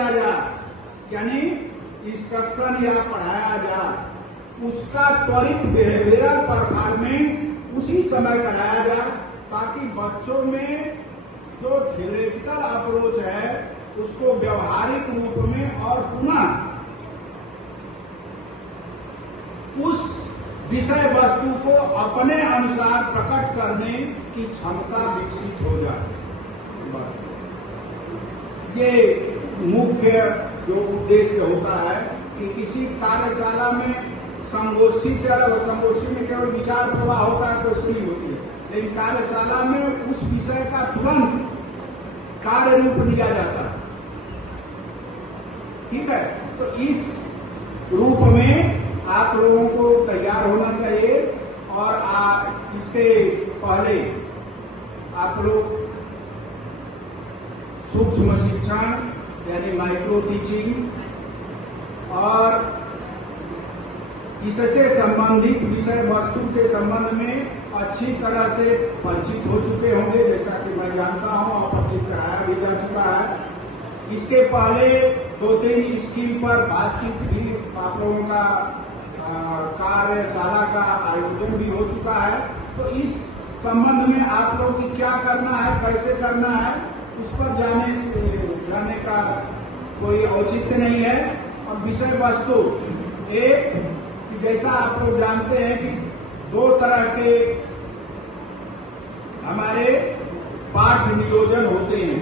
किया जाए, यानी इंस्ट्रक्शन या पढ़ाया जाए, उसका त्वरित बिहेवियरल परफॉर्मेंस उसी समय कराया जाए, ताकि बच्चों में जो थियोरेटिकल अप्रोच है उसको व्यवहारिक रूप में और पुनः उस विषय वस्तु को अपने अनुसार प्रकट करने की क्षमता विकसित हो जाए। बस ये मुख्य जो उद्देश्य होता है कि किसी कार्यशाला में संगोष्ठी से अलग, संगोष्ठी में केवल विचार प्रवाह होता है तो सही होती है, लेकिन कार्यशाला में उस विषय का तुरंत कार्य रूप दिया जाता है। ठीक है, तो इस रूप में आप लोगों को तैयार होना चाहिए और इसके पहले आप लोग सूक्ष्म शिक्षण यानी माइक्रो टीचिंग और इससे संबंधित विषय वस्तु के संबंध में अच्छी तरह से परिचित हो चुके होंगे, जैसा कि मैं जानता हूं और परिचित कराया भी जा चुका है। इसके पहले 2-3 स्किल पर बातचीत भी आप लोगों का कार्यशाला का आयोजन भी हो चुका है। तो इस संबंध में आप लोग की क्या करना है, कैसे करना है, उस पर जाने का कोई औचित्य नहीं है। और विषय वस्तु एक कि जैसा आप लोग जानते हैं कि 2 तरह के हमारे पाठ नियोजन होते हैं।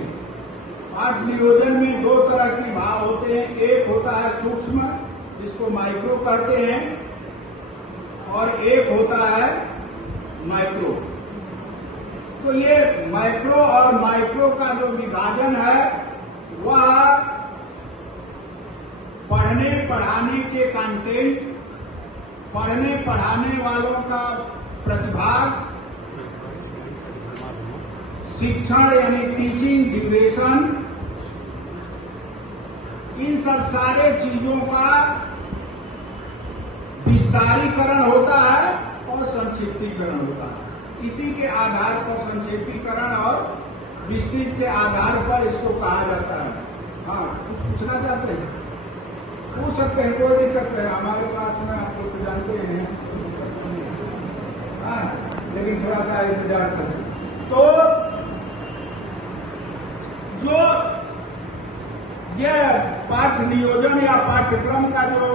पाठ नियोजन में 2 तरह की भाव होते हैं। एक होता है सूक्ष्म, जिसको माइक्रो कहते हैं, और एक होता है माइक्रो। तो ये माइक्रो और माइक्रो का जो विभाजन है वह पढ़ने पढ़ाने के कंटेंट, पढ़ने पढ़ाने वालों का प्रतिभाग, शिक्षण यानी टीचिंग ड्यूरेशन, इन सब सारे चीजों का विस्तारीकरण होता है और संक्षिप्तीकरण होता है। इसी के आधार पर संक्षेपीकरण और विस्तृत के आधार पर इसको कहा जाता है। हाँ, कुछ पूछना चाहते हैं पूछ सकते हैं, कोई दिक्कत नहीं। हमारे पास में आप लोग जानते हैं, हाँ, लेकिन थोड़ा सा इंतजार करें। तो जो यह पाठ नियोजन या पाठ्यक्रम का जो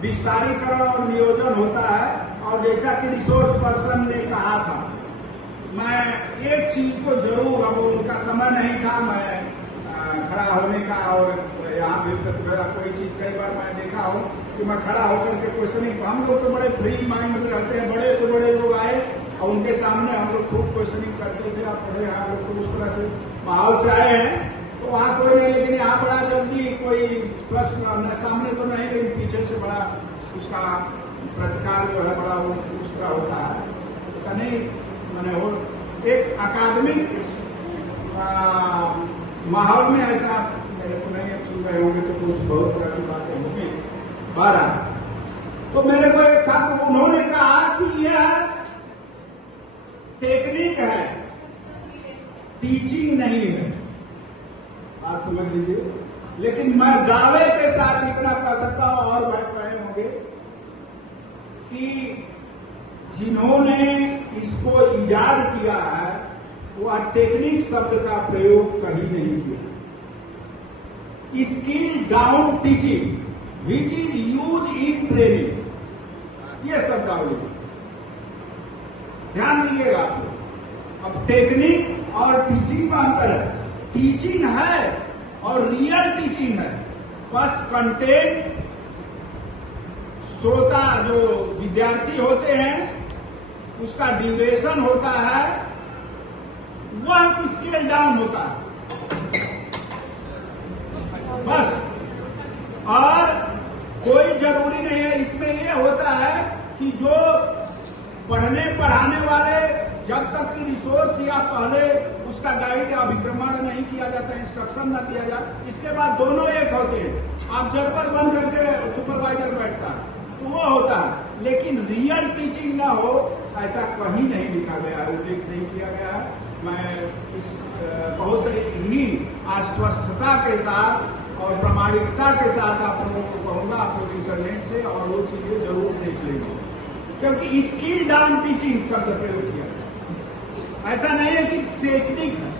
विस्तारीकरण और नियोजन होता है, और जैसा कि रिसोर्स पर्सन ने कहा था, मैं एक चीज को जरूर, अब उनका समय नहीं था मैं खड़ा होने का, और यहाँ भी प्रतिभा कोई चीज कई बार मैं देखा हूँ कि मैं खड़ा होकर के क्वेश्चनिंग, हम लोग तो बड़े फ्री माइंड रहते हैं, बड़े से बड़े लोग आए और उनके सामने हम लोग खूब क्वेश्चनिंग करते थे। आप पढ़े, आप लोग तो उस तरह से माहौल से आए हैं तो वहाँ कोई नहीं, लेकिन यहाँ बड़ा जल्दी कोई प्रश्न सामने तो नहीं, लेकिन पीछे से बड़ा उसका प्रतिकार जो है बड़ा उस तरह होता है। ऐसा नहीं, मैंने वो एक अकादमिक माहौल में ऐसा मेरे को नहीं, सुन रहे होंगे तो कुछ बहुत तरह की बातें होंगी। 12 तो मेरे को एक था, तो उन्होंने कहा कि यह टेक्निक है, टीचिंग नहीं है। आप समझ लीजिए, लेकिन मैं दावे के साथ इतना कह सकता हूं, और भाई कहे होंगे कि जिन्होंने इसको इजाद किया है वह टेक्निक शब्द का प्रयोग कहीं नहीं किया। Skill down teaching which is use in training, ये शब्दावली ध्यान दीजिएगा। अब टेक्निक और टीचिंग में अंतर है। टीचिंग है और रियल टीचिंग है, बस कंटेंट श्रोता जो विद्यार्थी होते हैं उसका ड्यूरेशन होता है, वह स्केल डाउन होता है बस। और कोई जरूरी नहीं है, इसमें यह होता है कि जो पढ़ने पढ़ाने वाले जब तक की रिसोर्स या पहले उसका गाइड या अभिक्रमण नहीं किया जाता, इंस्ट्रक्शन न दिया जाता, इसके बाद दोनों एक होते हैं। ऑब्जर्वर बन करके सुपरवाइजर बैठता है तो वो होता है, लेकिन रियल टीचिंग ना हो ऐसा कहीं नहीं लिखा गया है, उल्लेख नहीं किया गया है। मैं इस बहुत ही आश्वस्तता के साथ और प्रामाणिकता के साथ आप लोगों को कहूँगा, आप लोग इंटरनेट से और वो चीज़ें जरूर देख लेंगे, क्योंकि स्किल डाउन टीचिंग शब्द प्रयोग किया। ऐसा नहीं है कि टेक्निक है।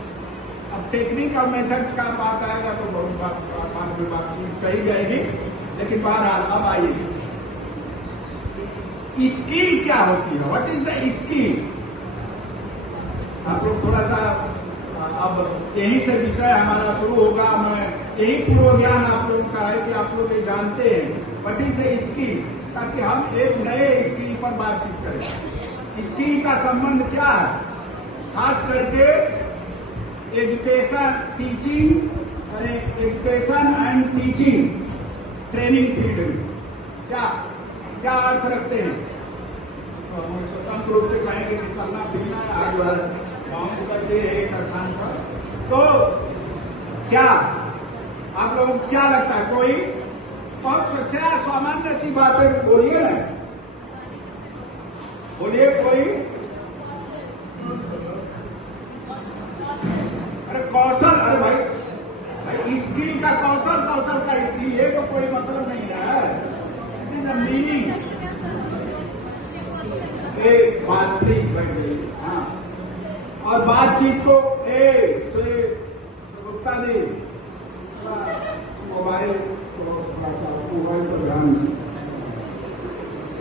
अब टेक्निक और मेथड का बात आएगा तो बहुत बाद में बातचीत कही जाएगी, लेकिन बहरहाल अब आइए, स्किल क्या होती है, व्हाट इज द स्किल। आप लोग थोड़ा सा अब यहीं से विषय हमारा शुरू होगा। मैं यही पूर्व ज्ञान आप लोगों का है कि आप लोग ये जानते हैं व्हाट इज द स्किल, ताकि हम एक नए स्किल पर बातचीत करें। स्किल का संबंध क्या है, खास करके एजुकेशन टीचिंग, अरे education and teaching training field में क्या क्या अर्थ रखते हैं। तो हम स्वतंत्र रूप से कहेंगे कि चलना फिरना आज गाँव करते हैं एक स्थान पर, तो क्या आप लोगों को क्या लगता है, कोई बहुत सोचा सामान्य सी बातें बोलिए ना, बोलिए कोई। अरे कौशल, अरे भाई स्किल का कौशल, कौशल का स्किल, ये तो कोई मतलब नहीं है। It is a meaning. एक बात प्लीज बैठ गई, हाँ, और बातचीत को गुप्ता दी मोबाइल पर ध्यान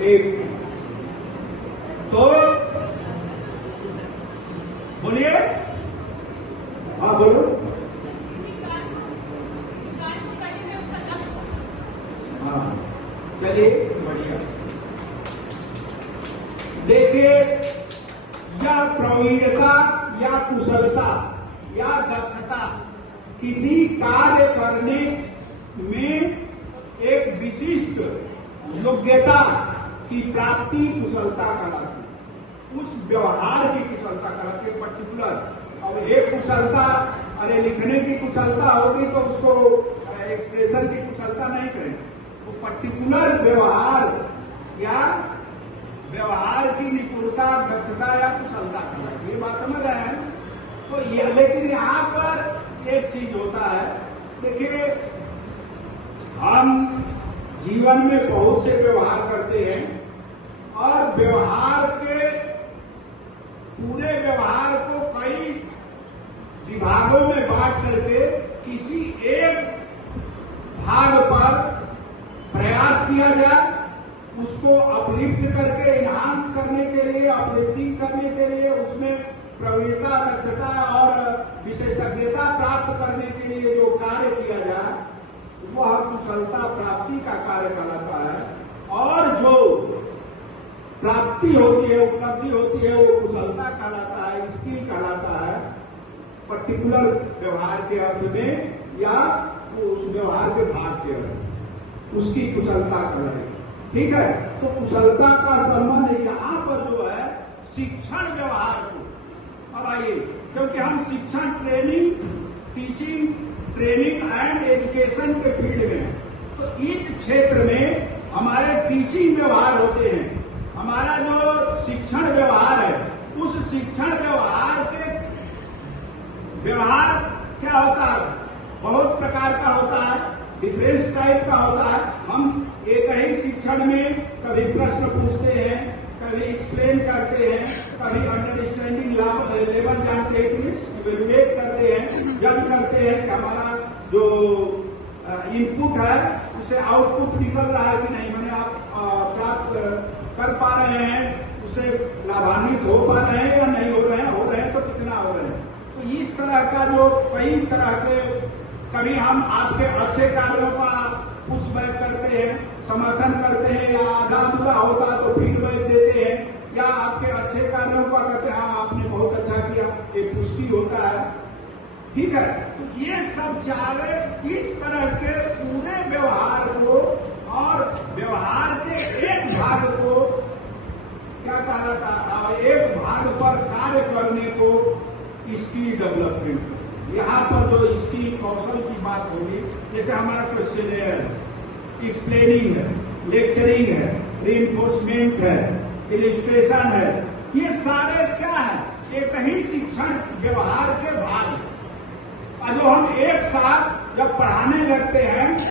एक तो बोलिए, हाँ बोलो। हाँ चलिए बढ़िया। देखिए, या प्रवीणता या कुशलता या दक्षता किसी कार्य करने में एक विशिष्ट योग्यता की प्राप्ति कुशलता कहलाती है। उस व्यवहार की कुशलता कहलाती है पर्टिकुलर। अब एक कुशलता, अरे लिखने की कुशलता होगी तो उसको एक्सप्रेशन की कुशलता नहीं करेंगे, वो पर्टिकुलर व्यवहार या व्यवहार की निपुणता, दक्षता या कुशलता कहलाती है। ये बात समझ रहे हैं। तो ये, लेकिन यहाँ पर एक चीज होता है, देखिए हम जीवन में बहुत से व्यवहार करते हैं और व्यवहार के पूरे व्यवहार को कई विभागों में बांट करके किसी एक भाग पर प्रयास किया जाए, उसको अपलिफ्ट करके इनहांस करने के लिए, अपलिफ्टिंग करने के लिए, उसमें प्रवीणता, दक्षता और विशेषज्ञता प्राप्त करने के लिए जो कार्य किया जाए वह कुशलता प्राप्ति का कार्य कहलाता है। और जो प्राप्ति होती है, उपलब्धि होती है, वो कुशलता कहलाता है, स्किल कहलाता है, पर्टिकुलर व्यवहार के अर्थ में या उस व्यवहार के भाग के अर्थ, उसकी कुशलता कहलाएगी। ठीक है, तो कुशलता का संबंध यहाँ पर जो है शिक्षण व्यवहार को। अब आइए, क्योंकि हम शिक्षण training, teaching, training and education के फील्ड में हैं, तो इस क्षेत्र में हमारे टीचिंग व्यवहार होते हैं। हमारा जो शिक्षण व्यवहार है, उस शिक्षण व्यवहार के व्यवहार क्या होता है, बहुत प्रकार का होता है, डिफरेंस टाइप का होता है। हम एक ही शिक्षण में कभी प्रश्न पूछते हैं, कभी एक्सप्लेन करते हैं, कभी अंडरस्टैंडिंग लेवल जानते हैं, इवेल्युएट करते हैं, जज करते हैं कि हमारा जो इनपुट है उससे आउटपुट निकल रहा है कि नहीं, मैंने आप प्राप्त कर पा रहे हैं, उससे लाभान्वित हो पा रहे हैं या नहीं हो रहे हैं तो कितना हो रहे हैं। तो इस तरह का जो कई तरह के, कभी हम आपके अच्छे कार्यों का पुशबैक करते हैं, समर्थन करते हैं, या आधा अधूरा होता तो फीडबैक देते हैं, या आपके अच्छे कार्यों का कहते हैं हाँ आपने बहुत अच्छा किया, ये पुष्टि होता है। ठीक है, तो ये सब चाहे इस तरह के पूरे व्यवहार को और व्यवहार के एक भाग को क्या कहलाता है, एक भाग पर कार्य करने को स्किल डेवलपमेंट। यहाँ पर जो स्किल कौशल की बात होगी, जैसे हमारा क्वेश्चनेयर, एक्सप्लेनिंग है, लेक्चरिंग है, रीइंफोर्समेंट है, इलिस्ट्रेशन है, ये सारे क्या है, एक ही शिक्षण व्यवहार के भाग हैं। और जो हम एक साथ जब पढ़ाने लगते हैं